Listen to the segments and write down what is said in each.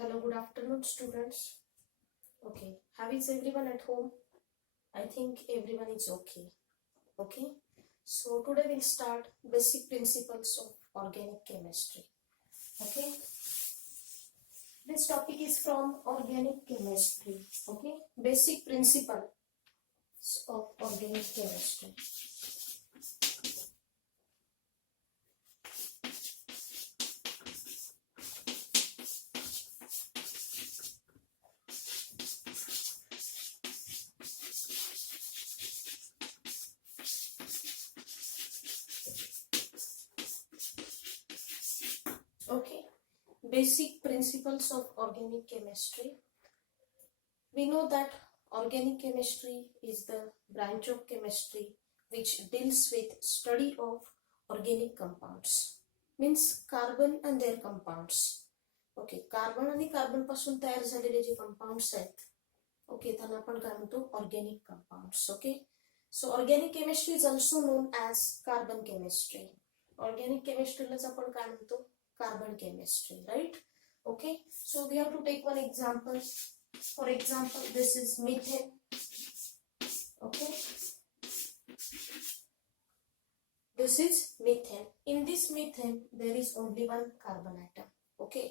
Hello, good afternoon, students. Okay, how is everyone at home? I think everyone is okay. Okay, so today we'll start basic principles of organic chemistry. Okay, this topic is from organic chemistry. Okay, basic principles of organic chemistry. Okay, basic principles of organic chemistry. We know that organic chemistry is the branch of chemistry which deals with study of organic compounds. Means carbon and their compounds. Okay, carbon आणि carbon पासून तयार झालेले जे compounds आहेत, okay, त्यांना आपण काय म्हणतो, organic compounds. Okay, so organic chemistry is also known as carbon chemistry. Organic केमिस्ट्रीलाच आपण काय म्हणतो, carbon chemistry, right? Okay, so we have to take one example. For example, this is methane. Okay, this is methane. In this methane there is only one carbon atom. Okay,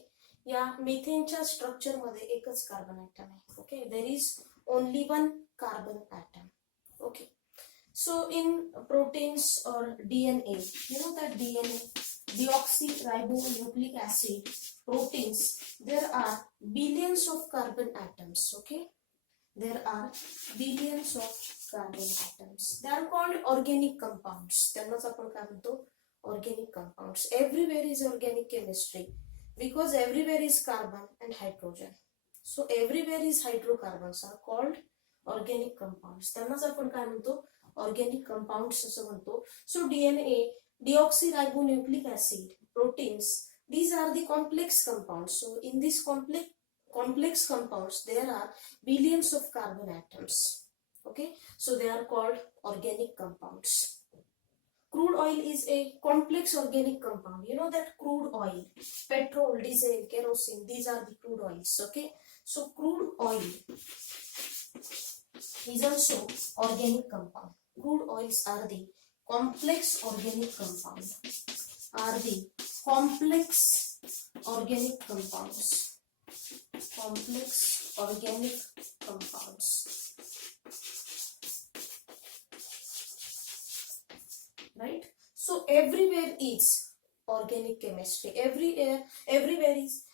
या मिथेनच्या structure मध्ये एकच carbon atom आहे. Okay, there is only one carbon atom. Okay, so in proteins or DNA, you know that DNA, deoxyribonucleic acid, proteins, there are billions of carbon atoms. Okay, there are billions of carbon atoms. They are called organic compounds. त्यांनाच आपण काय म्हणतो, organic compounds. Everywhere is organic chemistry because everywhere is carbon and hydrogen. So everywhere is hydrocarbons are called organic compounds. त्यांनाच आपण काय म्हणतो, organic compounds असं म्हणतो. So DNA, deoxyribonucleic acid, proteins, these are the complex compounds. So in these complex compounds there are billions of carbon atoms. Okay, so they are called organic compounds. Crude oil is a complex organic compound. You know that crude oil, petrol, diesel, kerosene, these are the crude oils. Okay, so crude oil is also organic compound. Crude oils are the complex organic compound. Are the complex organic compounds. Complex organic compounds. Right? So everywhere is organic chemistry. Everywhere is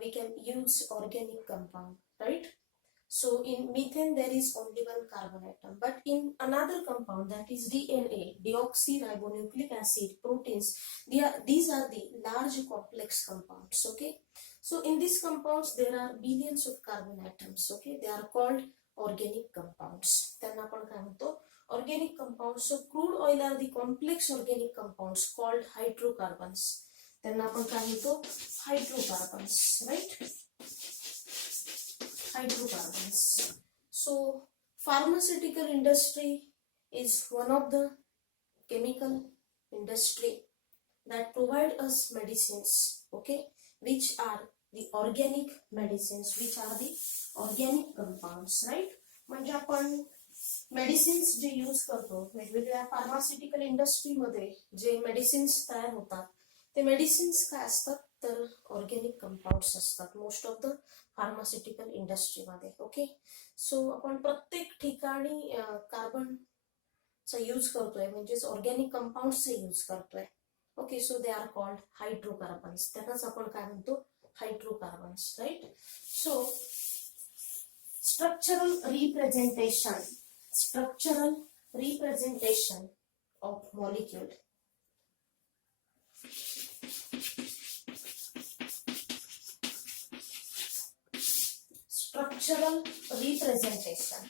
we can use organic compound, right? So in methane there is only one carbon atom, but in another compound, that is DNA, deoxyribonucleic acid, proteins, these are the large complex compounds. Okay, so in these compounds there are billions of carbon atoms. Okay, they are called organic compounds. त्यांना आपण काय म्हणतो, organic compounds. So crude oil are the complex organic compounds called hydrocarbons. त्यांना आपण काय म्हणतो, hydrocarbons, right? Hydrocarbons. So pharmaceutical industry is one of the chemical industry that provide us medicines, okay, which are the organic medicines, which are the organic compounds, right? म्हणजे आपण medicines जे use करतो, वेगवेगळ्या pharmaceutical इंडस्ट्रीमध्ये जे medicines तयार होतात, ते मेडिसिन्स काय असतात, तर ऑर्गॅनिक कंपाऊंड्स असतात मोस्ट ऑफ द फार्मास्युटिकल इंडस्ट्रीमध्ये. ओके, सो आपण प्रत्येक ठिकाणी कार्बनचा यूज करतोय, म्हणजेच ऑर्गॅनिक कंपाऊंड्सचा यूज करतोय. Okay, so they are called hydrocarbons. त्यांनाच आपण काय म्हणतो, hydrocarbons, right? So structural representation of molecule. Structural representation.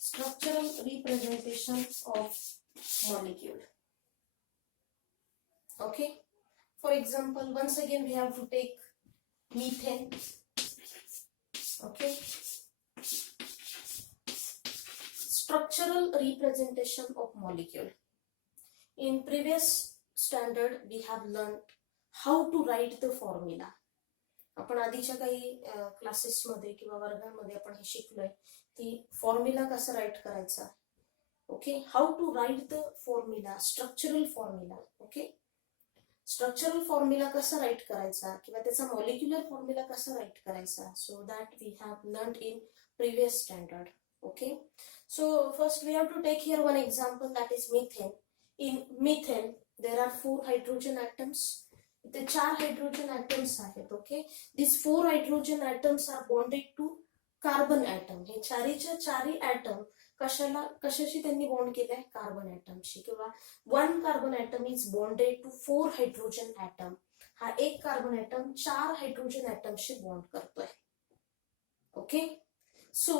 Structural representation of molecule. Okay, for example, once again we have to take methane. Okay, structural representation of molecule. In previous standard we have learned how to write the formula. आपण आधीच्या काही classes मध्ये किंवा वर्गांमध्ये आपण हे शिकलोय की फॉर्म्युला कसा राईट करायचा. Okay, how to write the formula, structural formula. Okay, structural formula कसा राईट करायचा किंवा त्याचा मॉलिक्युलर फॉर्म्युला कसा राईट करायचा. So that we have learned in previous standard. Okay, so first we have to take here one example, that is methane. In methane there are 4 hydrogen atoms. इथे 4 hydrogen atoms आहेत. Okay, this 4 hydrogen atoms are bonded to carbon atom. हे चारीच्या चारी item कशाशी त्यांनी bond केलंय, carbon ॲटमशी. किंवा 1 carbon atom is bonded to 4 hydrogen atom. हा एक कार्बन ॲटम 4 हायड्रोजन ॲटमशी बॉन्ड करतोय. Okay, so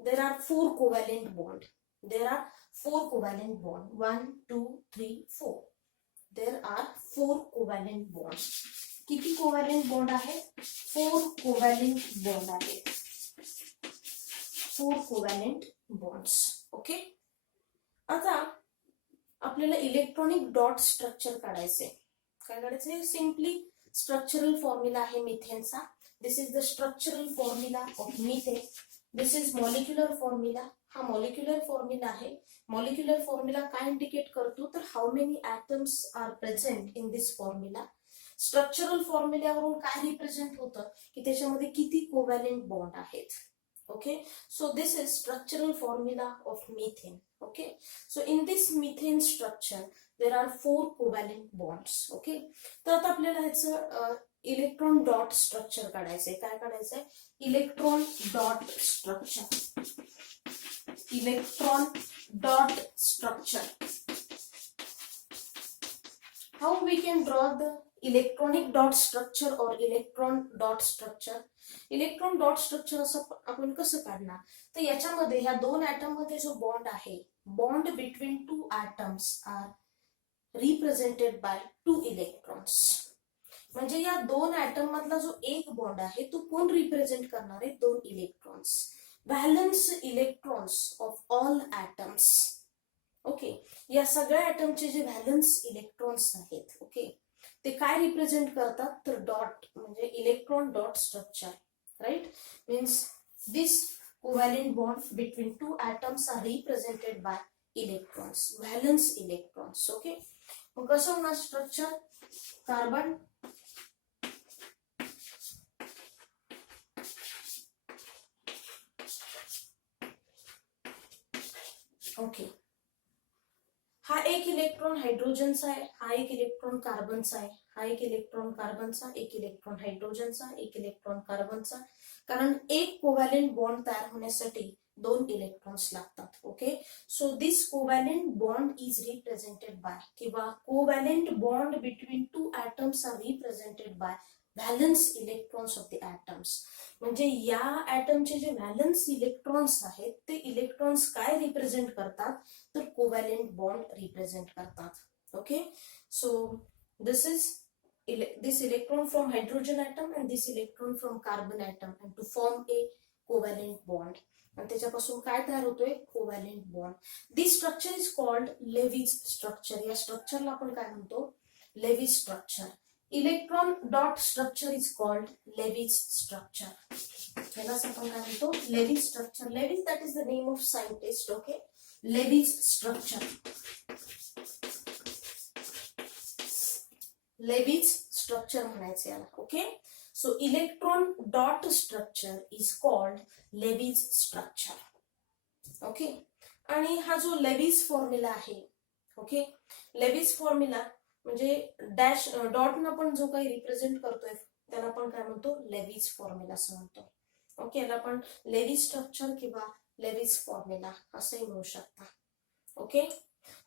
there are 4 covalent bond. There are 4 covalent bond, 1 2 3 4. There are 4 covalent bond. किती कोव्हॅलेंट बॉन्ड आहेत, 4 कोव्हॅलेंट बॉन्ड आहेत. 4 कोव्हॅलेंट बॉन्ड्स. ओके, आता आपल्याला electronic dot structure काढायचे. काय काढायचे, सिम्पली स्ट्रक्चरल फॉर्म्युला आहे मिथेनचा. This is the structural formula of methane. This is molecular formula. हा मॉलिक्युलर फॉर्म्युला आहे. मॉलिक्युलर फॉर्म्युला काय इंडिकेट करतो, तर how many atoms are present in this formula. Structural फॉर्म्युल्यावरून काय रिप्रेझेंट होतं की त्याच्यामध्ये किती कोव्हॅलेंट बॉन्ड आहेत. Okay, so this is structural formula of methane. Okay, so in this methane structure there are 4 covalent bonds. Okay, तर आता आपल्याला ह्याचं इलेक्ट्रॉन डॉट स्ट्रक्चर काढायचंय. काय काढायचंय, electron dot structure. Electron dot structure. How we can draw the electronic dot structure or electron dot structure. Electron dot structure असं आपण कसं काढणार, तर याच्यामध्ये ह्या 2 ॲटम मध्ये जो बॉन्ड आहे, bond between 2 atoms are represented by 2 electrons. म्हणजे या 2 ॲटम मधला जो एक बॉन्ड आहे तो कोण रिप्रेझेंट करणार आहे, 2 electrons. Valence electrons of all atoms. Okay, या सगळ्या ॲटमचे जे व्हॅलन्स इलेक्ट्रॉन्स आहेत, ओके, ते काय रिप्रेझेंट करतात, तर डॉट म्हणजे electron dot structure. Right, means this covalent bond between 2 atoms are represented by electrons, valence electrons. Okay, मग कसं होणार स्ट्रक्चर, कार्बन ओके, हा एक इलेक्ट्रॉन हायड्रोजनचा आहे, हा एक इलेक्ट्रॉन कार्बनचा आहे, हा एक इलेक्ट्रॉन कार्बनचा, एक इलेक्ट्रॉन हायड्रोजनचा, एक इलेक्ट्रॉन कार्बनचा. कारण एक कोव्हॅलेंट बॉन्ड तयार होण्यासाठी 2 इलेक्ट्रॉन्स लागतात. Okay, so this covalent bond is represented by किंवा covalent bond between 2 atoms are represented by valence electrons of the atoms. म्हणजे या ॲटमचे जे व्हॅलन्स इलेक्ट्रॉन्स आहेत ते इलेक्ट्रॉन्स काय रिप्रेझेंट करतात, तर कोव्हॅलेंट बॉन्ड रिप्रेझेंट करतात. Okay, so this is this electron from hydrogen atom and this electron from carbon atom and to form a covalent bond. आणि त्याच्यापासून काय तयार होतोय, covalent bond. This structure is called levies structure. या स्ट्रक्चरला आपण काय म्हणतो, levies structure. Electron dot structure is called levies structure. ह्यालाच आपण काय म्हणतो, levies structure. Levies that is the name of scientist. Okay, levies structure. Levies structure म्हणायचे याला. Okay, so electron dot structure is called levies structure. Okay, आणि हा जो levies formula आहे, ओके, लेविज फॉर्म्युला म्हणजे डॅश डॉट आपण जो काही रिप्रेझेंट करतोय त्याला आपण काय म्हणतो, लेविज फॉर्म्युला असं म्हणतो. ओके, याला आपण लेविज स्ट्रक्चर किंवा लेविज फॉर्म्युला असंही म्हणू शकता. Okay,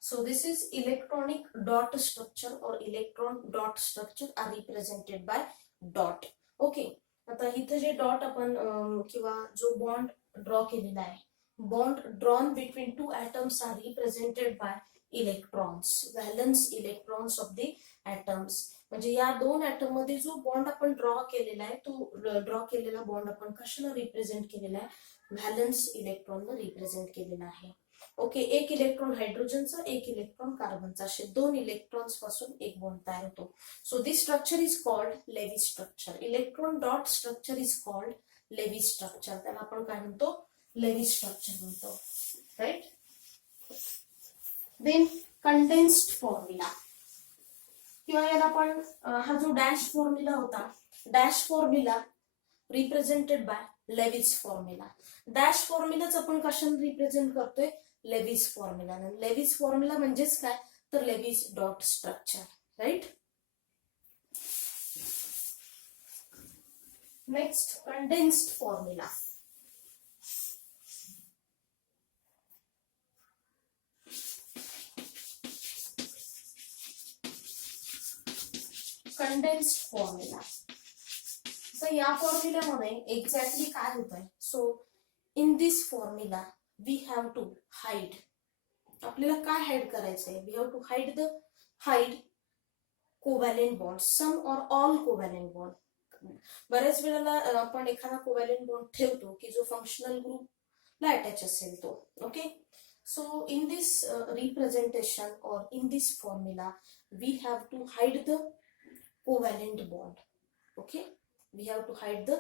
so this is electronic dot structure or electron dot structure are represented by dot. Okay, आता इथे जे डॉट आपण किंवा जो बॉन्ड ड्रॉ केलेला आहे, bond drawn between 2 atoms are represented by electrons, valence electrons of the atoms. म्हणजे या 2 item मध्ये जो बॉन्ड आपण ड्रॉ केलेला आहे तो ड्रॉ केलेला बॉन्ड आपण कशाला रिप्रेझेंट केलेला आहे, व्हॅलन्स इलेक्ट्रॉनला रिप्रेझेंट केलेला आहे. ओके, एक इलेक्ट्रॉन हायड्रोजनचा, एक इलेक्ट्रॉन कार्बनचा, असे 2 इलेक्ट्रॉन्स पासून एक बॉन्ड तयार होतो. So this structure is called Lewis structure. Electron dot structure is called Lewis structure. त्याला आपण काय म्हणतो? लेवी स्ट्रक्चर म्हणतो. राईट. देन कंडेन्स्ड फॉर्म्युला, किंवा याला आपण हा जो डॅश फॉर्म्युला होता, dash formula represented by Lewis formula. डॅश फॉर्म्युलाच आपण कशाने रिप्रेझेंट करतोय? Lewis formula. लेविस फॉर्म्युला म्हणजेच काय? तर Lewis dot structure. Right. Next condensed formula. Condensed formula. तर या फॉर्म्युल्यामध्ये एक्झॅक्टली काय होत आहे? So in this formula we have to hide. आपल्याला काय हाईड करायचंय? We have to hide covalent bond, some or all covalent bond. बऱ्याच वेळेला आपण एखादा कोव्हॅलेंट बॉन्ड ठेवतो की जो फंक्शनल ग्रुपला अटॅच असेल तो. Okay. So in this representation or in this formula we have to hide the covalent bond. Okay, we have to hide the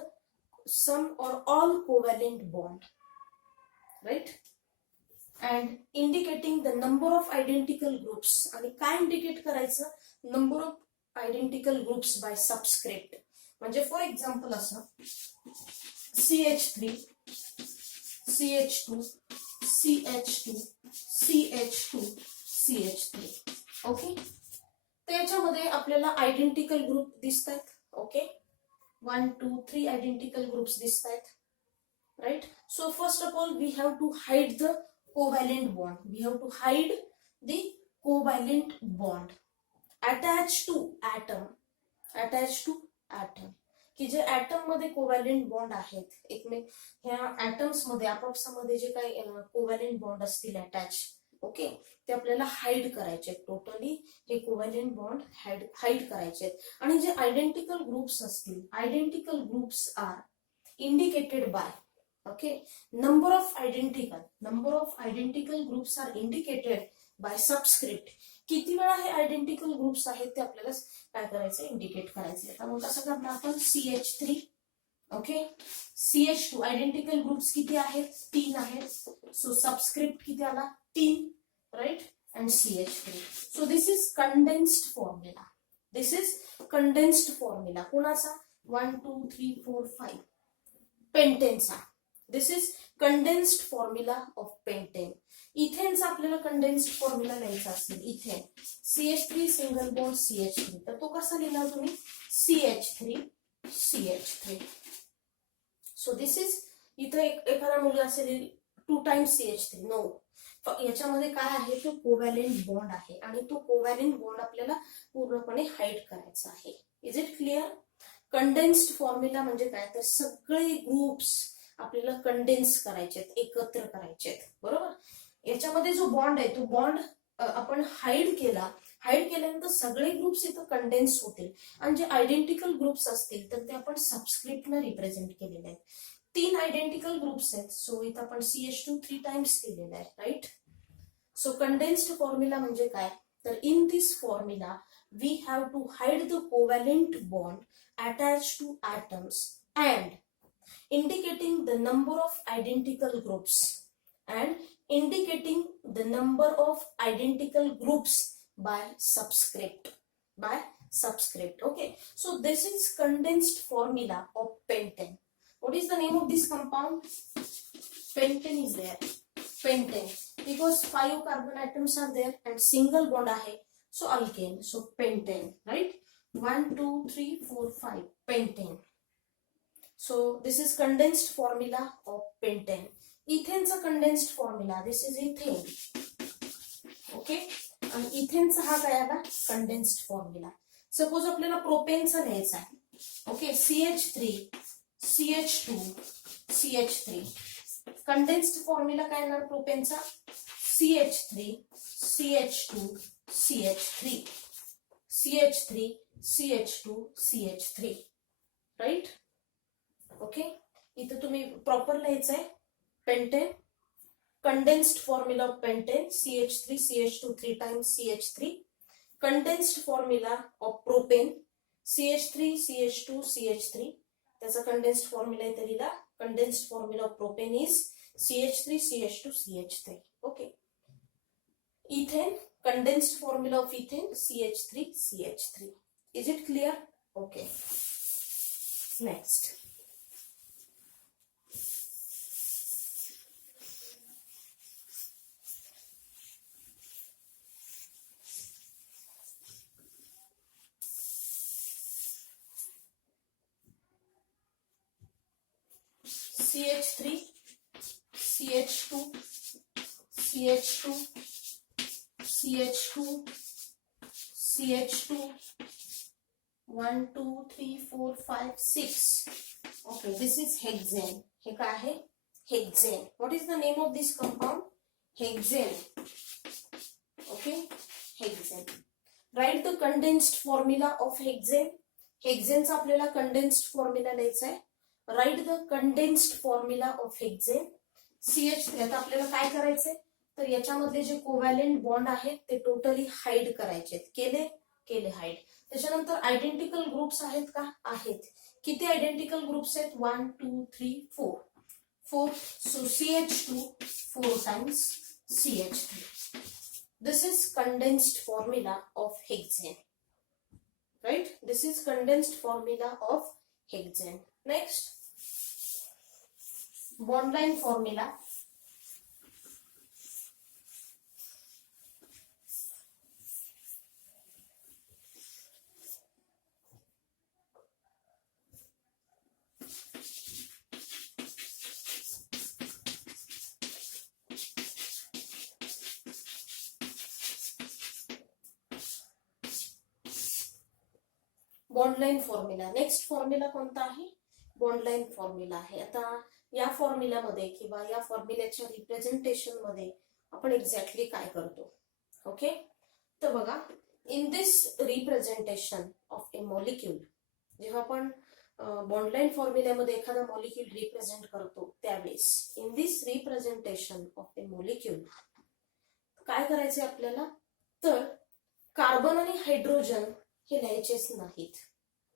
some or all covalent bond, right? And indicating the number of identical groups. आणि काय indicate करायचं? Number of identical groups bye subscript. म्हणजे for example असं CH3 CH2 CH2 CH2 CH3. Okay. त्याच्यामध्ये आपल्याला identical group दिसत आहेत. Okay, 1 2 3 identical groups दिसत आहेत. Right. So first of all we have to hide the covalent bond. We have to hide the covalent bond attach to atom. Attach to atom, की जे item मध्ये covalent bond आहेत एकमेक, ह्या atoms मध्ये आपापसामध्ये जे काही कोव्हॅलेंट बॉन्ड असतील attach, okay, ते आपल्याला हाईड करायचे. टोटली हे कोव्हॅलेंट बॉन्ड हाईड करायचे. आणि जे आयडेंटिकल ग्रुप्स असतील, identical groups are indicated by, okay, number of identical groups are indicated by subscript. किती वेळा हे आयडेंटिकल ग्रुप्स आहेत ते आपल्याला काय करायचं? इंडिकेट करायचे. त्यामुळे कसं करणार आपण? CH3, okay, CH2 identical groups किती आहेत? 3 आहेत. सो सबस्क्रिप्ट किती आला? 3. Right. and CH3. So this is condensed formula. This is condensed formula. कोणाचा? 1 2 3 4 5 पेंटेनचा. This is condensed formula of pentane. इथेनचा आपल्याला कंडेन्स्ड फॉर्म्युला लिहायचा असेल, ethane CH3 single bond CH3, तर तो कसा लिहिणार तुम्ही? CH3. सो दिस इज, इथे एखादा मुलगा असेल 2 times CH3. नो, याच्यामध्ये काय आहे? तो कोव्हॅलेंट बॉन्ड आहे आणि तो कोव्हॅलेंट बॉन्ड आपल्याला पूर्णपणे हाईड करायचा आहे. Is it clear? Condensed formula म्हणजे काय? तर सगळे ग्रुप्स आपल्याला कंडेन्स करायचे, एकत्र करायचे. बरोबर. याच्यामध्ये जो बॉन्ड आहे तो बॉन्ड आपण हाईड केल्यानंतर सगळे ग्रुप्स इथं कंडेन्स होतील. आणि जे आयडेंटिकल ग्रुप्स असतील तर ते आपण सबस्क्रिप्टने रिप्रेझेंट केलेले आहेत. 3 आयडेंटिकल ग्रुप्स आहेत. सो इथं आपण CH2 3 times केलेलं आहे. राईट. सो कंडेन्स्ड फॉर्म्युला म्हणजे काय? तर in this formula we have to hide the covalent bond attach to atoms and indicating the number of identical groups and indicating the number of identical groups by subscript. Okay, so this is condensed formula of pentane. What is the name of this compound? Pentane is there. Pentane, because 5 carbon atoms are there and single bond आहे, so alkane. So pentane, right? 1 2 3 4 5 pentane. So this is condensed formula of pentane. Ethane's condensed formula. This is ethane. Okay. आणि इथेनचा हा काय आला? Condensed formula. Suppose आपल्याला प्रोपेनचा लिहायचा आहे. Okay, CH3 CH2 CH3. Condensed formula काय येणार प्रोपेनचा? CH3 CH2 CH3 CH3 CH2 CH3. Right. Okay, इथं तुम्ही प्रॉपर लिहायचंय pentane condensed formula of pentane, CH3, CH2 3 times CH3. Condensed formula of propane, CH3, CH2, CH3. त्याचा condensed formula इथे लिहिला. Condensed formula of propane is CH3, CH2, CH3. Okay. Ethane, condensed formula of ethane, CH3, CH3. Is it clear? Okay. Next. CH3, CH2, CH2, CH2, CH2, 1, 2, 3, 4, 5, 6. Okay, this is hexane. हे काय आहे? Hexane. What is the name of this compound? Hexane. Okay, hexane. Write the condensed formula of hexane. Hexaneचा आपल्याला condensed formula लिहायचा आहे. Write the condensed formula of hexane. CH3. आता आपल्याला काय करायचंय? तर याच्यामध्ये जे कोव्हॅलेंट बॉन्ड आहेत ते टोटली हाईड करायचे. केले हाईड. त्याच्यानंतर आयडेंटिकल ग्रुप्स आहेत का? आहेत. किती आयडेंटिकल ग्रुप्स आहेत? 1, 2, 3, 4. So CH2 4 times CH3. This is condensed formula of hexane. Right? This is condensed formula of hexane. Next. Bond line formula. Bond line formula. Next formula कोणता आहे? Bond line formula आहे. आता या फॉर्म्युल्यामध्ये किंवा या फॉर्म्युल्याच्या representation मध्ये आपण एक्झॅक्टली काय करतो? ओके, तर बघा, in this representation of A molecule, जेव्हा आपण बॉन्ड लाईन फॉर्म्युल्यामध्ये एखादा मॉलिक्यूल रिप्रेझेंट करतो त्यावेळेस in this representation of A molecule काय करायचे आपल्याला? तर कार्बन आणि हायड्रोजन हे लिहायचेच नाहीत.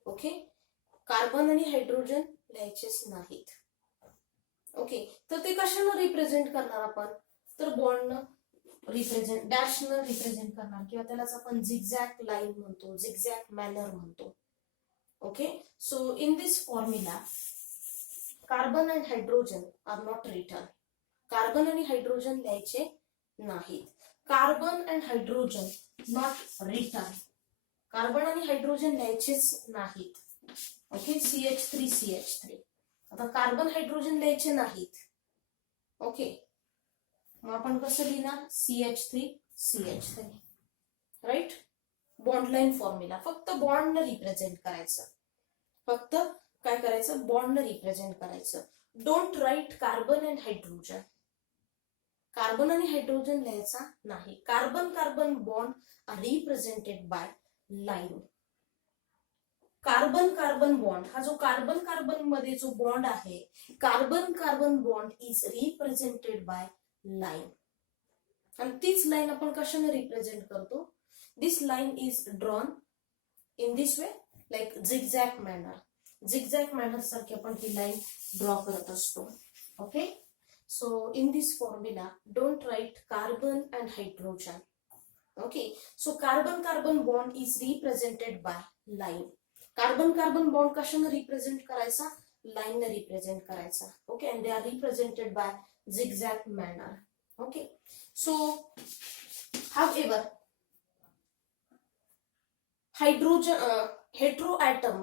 ओके, कार्बन आणि हायड्रोजन लिहायचेच नाहीत. ओके, तर ते कशानं रिप्रेझेंट करणार आपण? तर बॉन्डनं रिप्रेझेंट, डॅशनं रिप्रेझेंट करणार किंवा त्यालाच आपण झिगझॅग लाईन म्हणतो, झिगझॅग मॅनर म्हणतो. Okay, so in this formula carbon and hydrogen are not written. Carbon आणि हायड्रोजन लिहायचे नाहीत. Carbon and hydrogen not written. Carbon आणि हायड्रोजन लिहायचेच नाहीत. Okay, CH3 CH3. आता कार्बन हायड्रोजन लिहायचे नाहीत. ओके, मग आपण कसं लिहिणार? CH3 CH3. Right? Bond line formula. फक्त बॉन्ड रिप्रेझेंट करायचं. फक्त काय करायचं? बॉन्ड रिप्रेझेंट करायचं. Don't write carbon and hydrogen. Carbon आणि हायड्रोजन लिहायचा नाही. Carbon carbon bond are represented by line. Carbon carbon bond, हा जो कार्बन कार्बन मध्ये जो बॉन्ड आहे, carbon carbon bond is represented by line. आणि तीच लाईन आपण कशाने रिप्रेझेंट करतो? This line is drawn in this way, like zigzag manner. Zigzag manner सारखी आपण ती लाईन ड्रॉ करत असतो. Okay, so in this formula don't write carbon and hydrogen. Okay, so carbon carbon bond is represented by line. Carbon carbon bond कशाने represent करायचा? लाईनने represent करायचा. Okay, and they are represented by zigzag manner. Okay, so however hydrogen heteroatom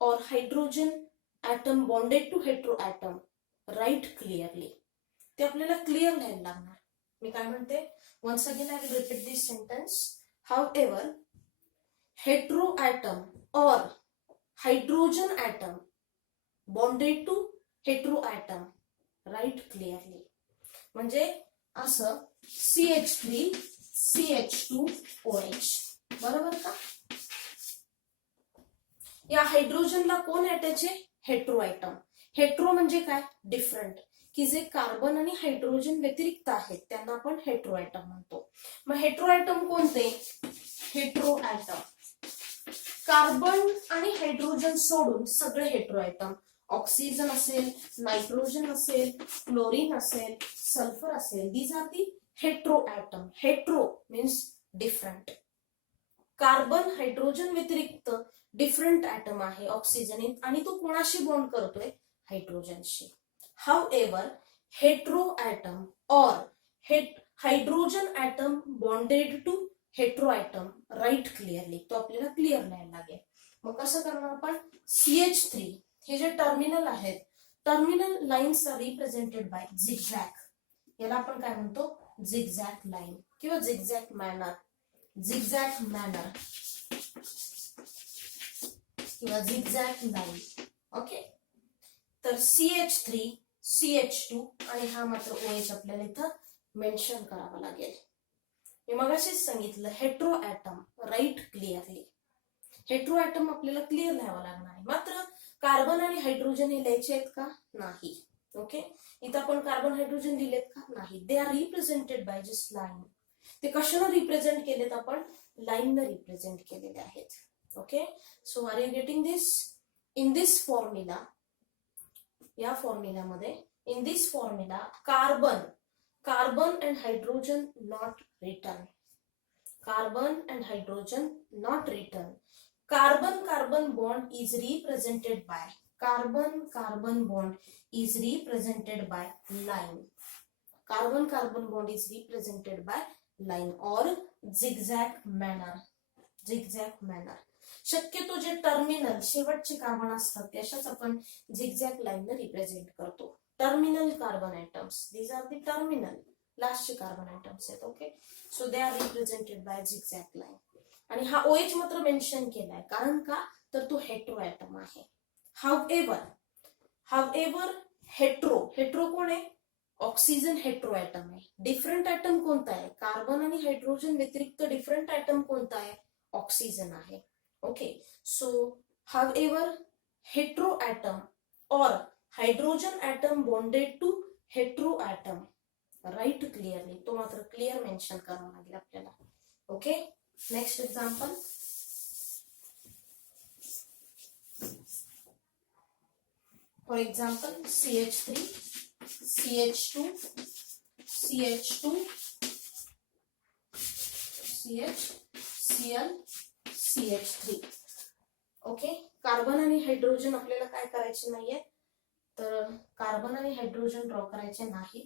or hydrogen atom bonded to heteroatom, write clearly. ते आपल्याला clear लिहायला लागणार. मी काय म्हणते? once again I will repeat this sentence. However heteroatom or hydrogen atom bonded to heteroatom, write clearly. म्हणजे असं CH3 CH2OH. बरोबर का? या हायड्रोजनला कोण अटॅच आहे? Hetero item. हेट्रो म्हणजे काय? डिफरंट. की जे कार्बन आणि हायड्रोजन व्यतिरिक्त आहेत त्यांना आपण हेट्रो ॲटम म्हणतो. मग हेट्रो ॲटम कोणते? हेट्रो ॲटम कार्बन आणि हायड्रोजन सोडून सगळे हेट्रो ॲटम, ऑक्सिजन असेल, नायट्रोजन असेल, क्लोरीन असेल, सल्फर असेल, these are the hetero atom. Hetero means different. Carbon hydrogen व्यतिरिक्त डिफरंट ॲटम आहे ऑक्सिजन, आणि तो कोणाशी बॉन्ड करतोय? हायड्रोजनशी. However, hetero atom or hydrogen atom bonded to hetero atom, write clearly. तो आपल्याला क्लिअर लिहायला लागेल. मग कसं करणार आपण? CH3 हे जे टर्मिनल आहेत, terminal lines are represented by zigzag. याला आपण काय म्हणतो? झिगझॅग लाईन किंवा झिगझॅग मॅनर. झिगझॅग मॅनर किंवा झिगझॅग लाईन. ओके, तर CH3, CH2 आणि हा मात्र OH आपल्याला इथं मेन्शन करावा लागेल. मी मगाशीच सांगितलं hetero atom write clearly. Hetero atom आपल्याला क्लिअर लिहावं लागणार आहे. मात्र कार्बन आणि हायड्रोजन हे लिहायचे आहेत का? नाही. ओके, इथं आपण कार्बन हायड्रोजन लिहिलेत का? नाही. They are represented by just line. ते कशानं रिप्रेझेंट केलेत? आपण लाईननं रिप्रेझेंट केलेले आहेत. Okay, so are you getting this? In this formula, या फॉर्म्युलामध्ये, in this formula carbon and hydrogen not written. Carbon and hydrogen not written. Carbon bond is represented by, carbon bond is represented by line. Carbon bond is represented by line और zigzag manner. Zigzag manner. शक्यतो जे terminal शेवटचे carbon असतात त्याच्याच आपण zigzag लाईनने represent करतो. Terminal carbon atoms, these are the terminal लास्टचे कार्बन ॲटम्स आहेत. Okay, so they are represented by zigzag line. आणि हा OH मात्र मेन्शन केलाय, कारण का? तर तो हेट्रो ॲटम आहे. हाउएवर हेट्रो कोण आहे? ऑक्सिजन हेट्रो ॲटम आहे. डिफरंट ॲटम कोणता आहे? कार्बन आणि हायड्रोजन व्यतिरिक्त डिफरंट ॲटम कोणता आहे? ऑक्सिजन आहे. Okay, so however hetero atom or hydrogen atom bonded to hetero atom, write clearly. तो मात्र क्लिअर मेन्शन करावा लागेल आपल्याला. Okay, next example. For example CH3, CH2, CH2, CH, CH3. Okay, carbon आणि hydrogen आपल्याला काय करायचे नाहीये, तर कार्बन आणि हायड्रोजन ड्रॉ करायचे नाही.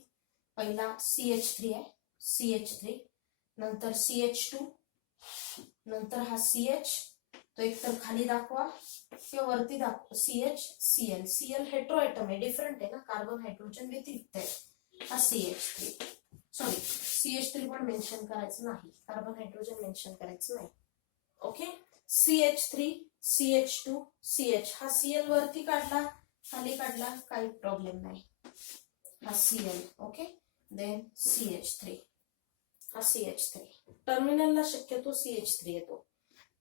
पहिला CH3 आहे, CH3, नंतर CH2, नंतर हा CH, तो एकतर खाली दाखवा किंवा वरती दाखवा. CH, Cl. Cl hetero atom आहे, डिफरंट आहे ना, कार्बन हायड्रोजन व्यतिरिक्त आहे. हा CH3, सॉरी CH3 पण मेन्शन करायचं नाही, कार्बन हायड्रोजन मेन्शन करायचं नाही. Okay, CH3, CH2, CH. हा Cl वरती काढला, खाली काढला, काही प्रॉब्लेम नाही. हा Cl. ओके, देन CH3, हा CH3. टर्मिनलला शक्यतो CH3 येतो.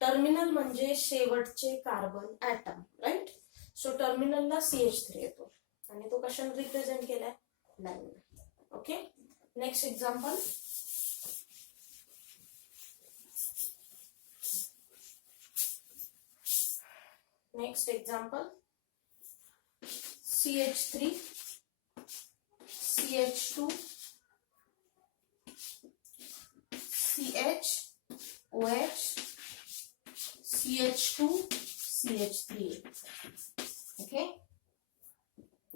टर्मिनल म्हणजे शेवटचे कार्बन ॲटम, राईट? सो टर्मिनलला CH3 येतो आणि तो कशाने रिप्रेझेंट केलाय? Line. Okay, next example. Next example, CH3, CH2, CH, OH, CH2, CH3. Okay,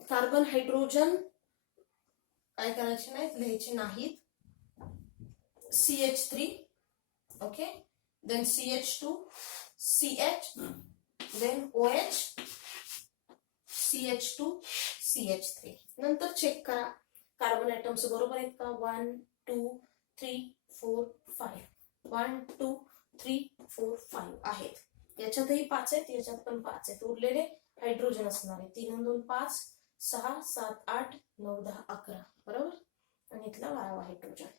carbon hydrogen काय करायचे नाहीत, लिहायचे नाहीत. CH3, okay, then CH2, CH, then OH, CH2, CH3. नंतर चेक करा कार्बन ॲटम्स बरोबर आहेत का? 1 2 3 4 5, 1 2 3 4 5 आहेत. याच्यातही 5 आहेत, याच्यात पण 5 आहेत. उरलेले हायड्रोजन असणार आहे. 3 2 5 6 7 8 9 10 11, बरोबर. आणि इथला 12 hydrogen.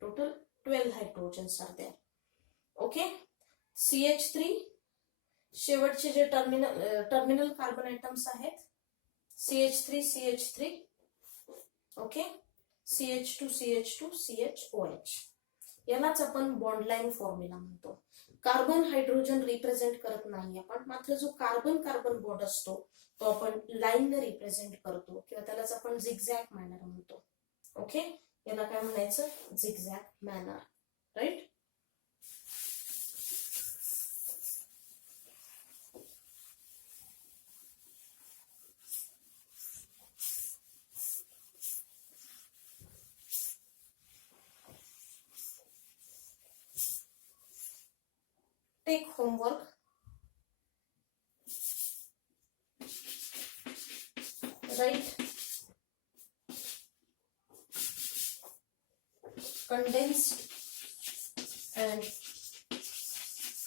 Total 12 hydrogens are there. Okay, CH3 शेवटचे जे टर्मिनल कार्बन ॲटम्स आहेत, CH3, CH3, ओके, CH2CH2CHOH, यालाच आपण बॉन्ड लाईन फॉर्म्युला म्हणतो. कार्बन हायड्रोजन रिप्रेझेंट करत नाही आपण, मात्र जो कार्बन कार्बन बॉन्ड असतो तो आपण लाईनने रिप्रेझेंट करतो किंवा त्यालाच आपण झिगझॅग मॅनर म्हणतो. ओके, याला काय म्हणायचं, zigzag manner, right. Take homework. Write condensed and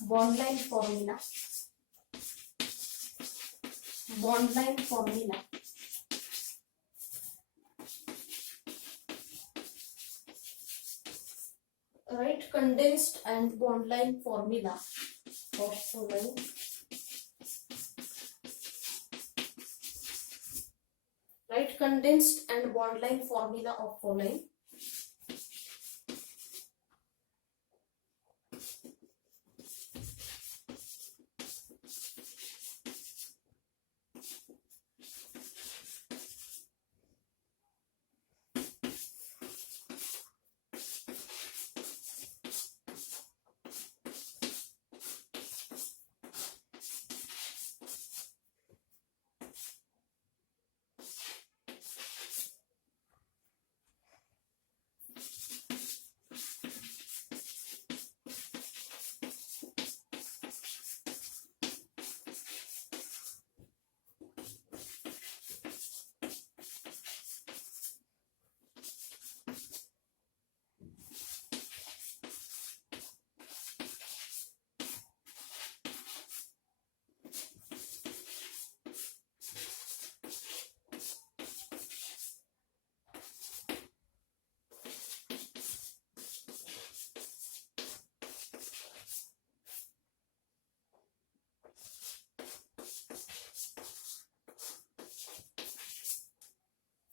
bond line formula. Bond line formula. Write condensed and bond line formula of following. Write condensed and bond line formula of following.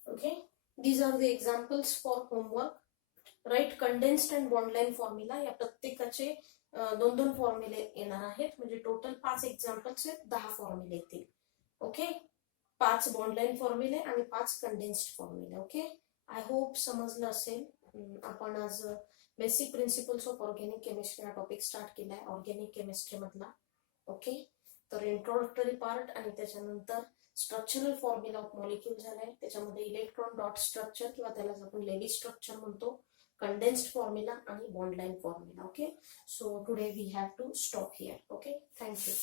Okay, these are the examples for homework. Write condensed and bond line formula. या प्रत्येकाचे दोन दोन फॉर्म्युले येणार आहेत, म्हणजे total 5 examples आहेत, 10 फॉर्म्युले येतील. Okay, 5 bond line फॉर्म्युले आणि 5 कंडेन्स्ड फॉर्म्युले. ओके, आय होप समजलं असेल. आपण आज basic principles of organic chemistry हा टॉपिक स्टार्ट केलाय ऑर्गॅनिक केमिस्ट्री मधला. ओके, तर इंट्रोडक्टरी पार्ट आणि त्याच्यानंतर स्ट्रक्चरल फॉर्म्युला ऑफ मॉलिक्यूल झालाय, त्याच्यामध्ये इलेक्ट्रॉन डॉट स्ट्रक्चर किंवा त्याला आपण लेवी स्ट्रक्चर म्हणतो, condensed formula and bond line formula. Okay, so today we have to stop here. Okay, thank you.